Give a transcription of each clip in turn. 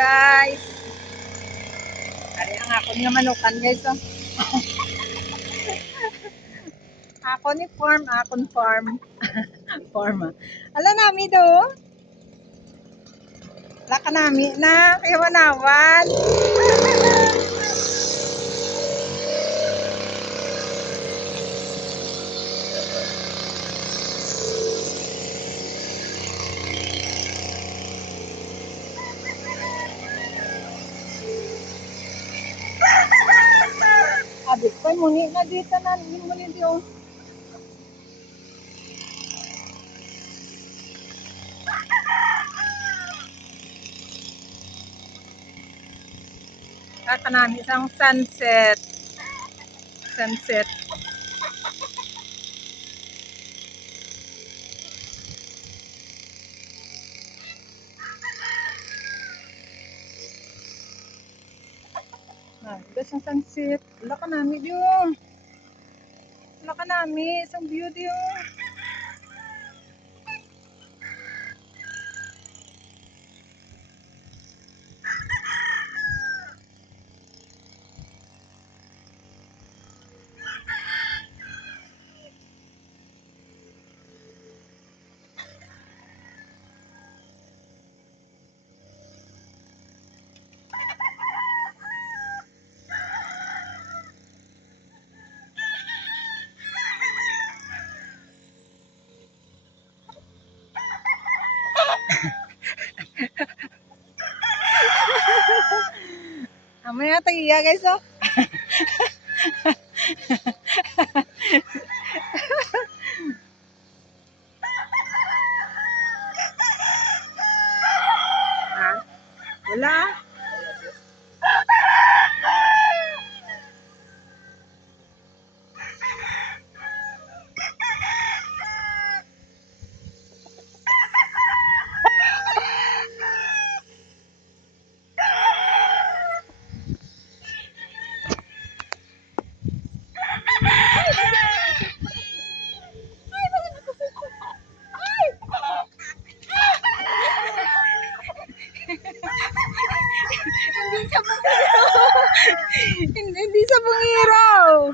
guys. Ari ang akon nga manukan guys oh. Ako ni farm, akon farm. Farm. Ala nami do. Laka nami na kay manawan. Abit ko muni na dito na muni dio. Laka nami isang sunset. Sunset. Nah, ito isang sunset. Laka nami dio. Laka nami isang view dio. Amo na tagiya guys oh. Ha? Wala. Hindi sa bungiraw.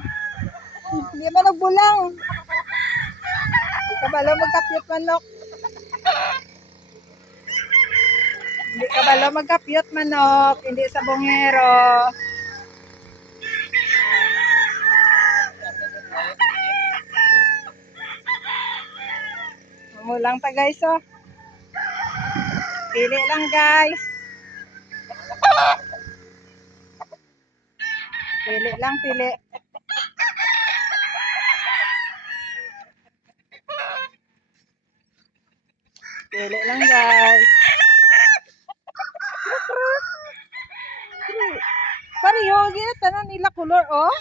Hindi man nagbulang. Hindi ka balo magkapyot manok. Hindi ka balo magkapyot manok. Hindi sa bungiro. Mulang pa guys oh. Pili lang guys. Pili lang, pili. Pili lang guys. Pareho, tanong nila color oh.